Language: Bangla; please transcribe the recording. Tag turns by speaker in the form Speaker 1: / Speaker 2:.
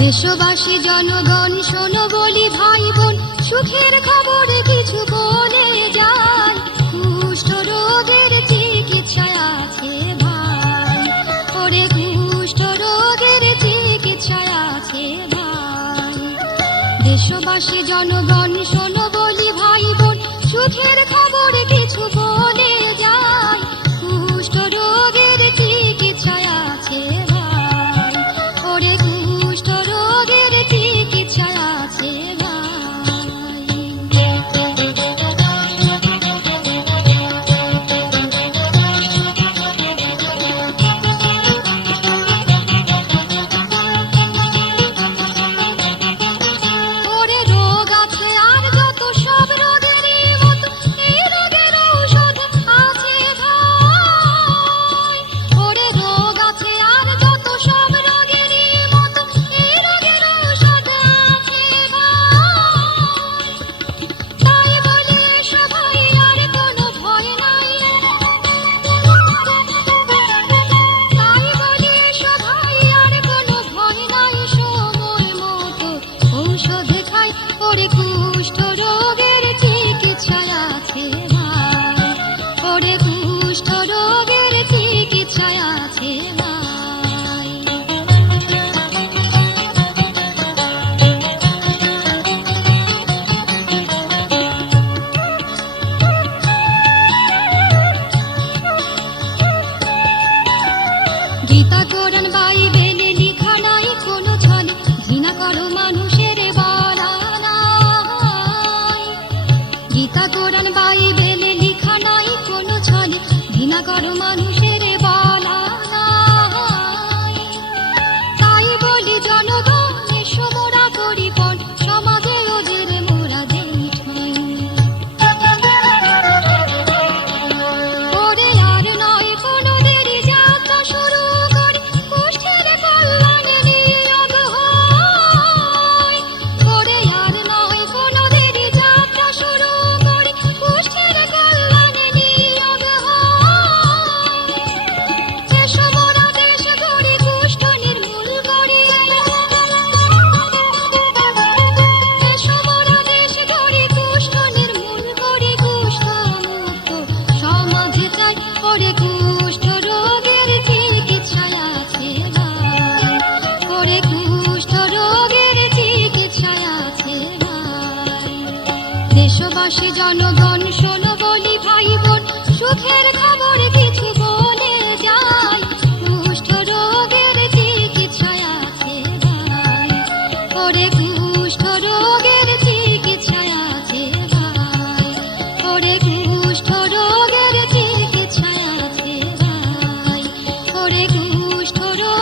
Speaker 1: দেশবাসী জনগণ, শোনো বলি ভাই বোন সুখের খবর কিছু বলে যান। কুষ্ঠ রোগের চিকিৎসা আছে ভাই ওরে কুষ্ঠ রোগের চিকিৎসা আছে ভাই দেশবাসী জনগণ, শোনো বলি ভাই বোন সুখের কুষ্ঠরোগে গীতা গোরান বাইবেল বেলে লিখা নাই কোনো ছলে। ঘৃণা করো মানুষের দেশবাসী জনগণ, শোনো বলি ভাই বোন সুখের খবর কিছু বলে যাই। কুষ্ঠ রোগের চিকিৎসায় আছে ভাই। ওরে কুষ্ঠ রোগের চিকিৎসায় আছে ভাই। ওরে কুষ্ঠ রোগের চিকিৎসায় আছে ভাই। ওরে কুষ্ঠ রোগ